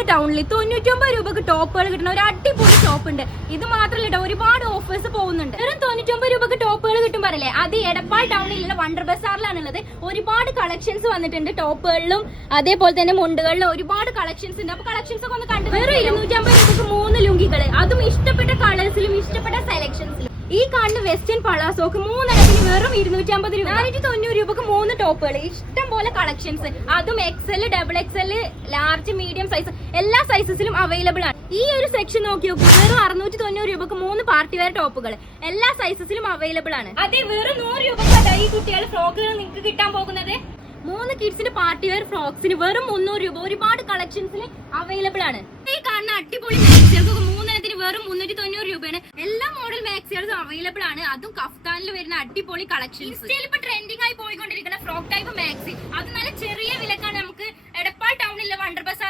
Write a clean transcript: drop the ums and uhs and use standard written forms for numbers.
എടപ്പാൾ ടൗണിൽ 99 രൂപക്ക് ടോപ്പുകൾ കിട്ടുന്ന ഒരു അടിപൊളി ഷോപ്പ് ഉണ്ട്. ഇത് മാത്രമല്ല ഒരുപാട് ഓഫേഴ്സ് പോകുന്നുണ്ട്. വെറും 99 രൂപക്ക് ടോപ്പുകൾ കിട്ടും പറയല്ലേ, അത് എടപ്പാൾ ടൗണിലുള്ള വണ്ടർ ബസാറിലാണുള്ളത്. ഒരുപാട് കളക്ഷൻസ് വന്നിട്ടുണ്ട് ടോപ്പുകളിലും അതേപോലെ തന്നെ മുണ്ടുകളിലും ഒരുപാട് കളക്ഷൻസ് ഉണ്ട്. അപ്പൊ കളക്ഷൻസ് ഒക്കെ ഒന്ന് കണ്ടു. വെറും 250 രൂപക്ക് 3 ലുങ്കികള്, അതും ഇഷ്ടപ്പെട്ട കളേഴ്സിലും ഇഷ്ടപ്പെട്ട സെലക്ഷൻസിലും. ഈ കാണുന്ന വെസ്റ്റേൺ പളാസോക്ക് 3 വെറും 250 രൂപ. 490 രൂപക്ക് 3 ടോപ്പുകൾ, ഇഷ്ടം പോലെ കളക്ഷൻസ്, അതും XL, XXL, large, medium size എല്ലാ സൈസസിലും അവൈലബിൾ ആണ്. ഈ ഒരു സെക്ഷൻ നോക്കി വെറും 690 രൂപക്ക് 3 പാർട്ടി വെയർ ടോപ്പുകൾ എല്ലാ സൈസസിലും അവൈലബിൾ ആണ്. അതെ, വെറും 100 രൂപക്ക് ഈ കുട്ടികളുടെ ഫ്രോക്കുകൾ നിങ്ങൾക്ക് കിട്ടാൻ പോകുന്നത് 3 കിഡ്സിന്റെ പാർട്ടി വെയർ ഫ്രോക്സിന് വെറും 300 രൂപ. ഒരുപാട് കളക്ഷൻസിൽ അവൈലബിൾ ആണ്. ഈ കാണുന്ന അടിപൊളി മാക്സികൾക്ക് 3 വെറും 390 രൂപയാണ്. എല്ലാ മോഡൽ മാക്സികളും അവൈലബിൾ ആണ്. അതും കഫ്താനിൽ വരുന്ന അടിപൊളി കളക്ഷൻസ്. ഇൻസ്റ്റയിൽ ഇപ്പൊ ട്രെൻഡിംഗ് ആയി പോയിക്കൊണ്ടിരിക്കുന്ന ഫ്രോക്ക് ടൈപ്പ് മാക്സി, അത് നല്ല ചെറിയ വിലക്കാണ് നമുക്ക് എടപ്പാൾ ടൗണിലെ വണ്ടർ ബസാർ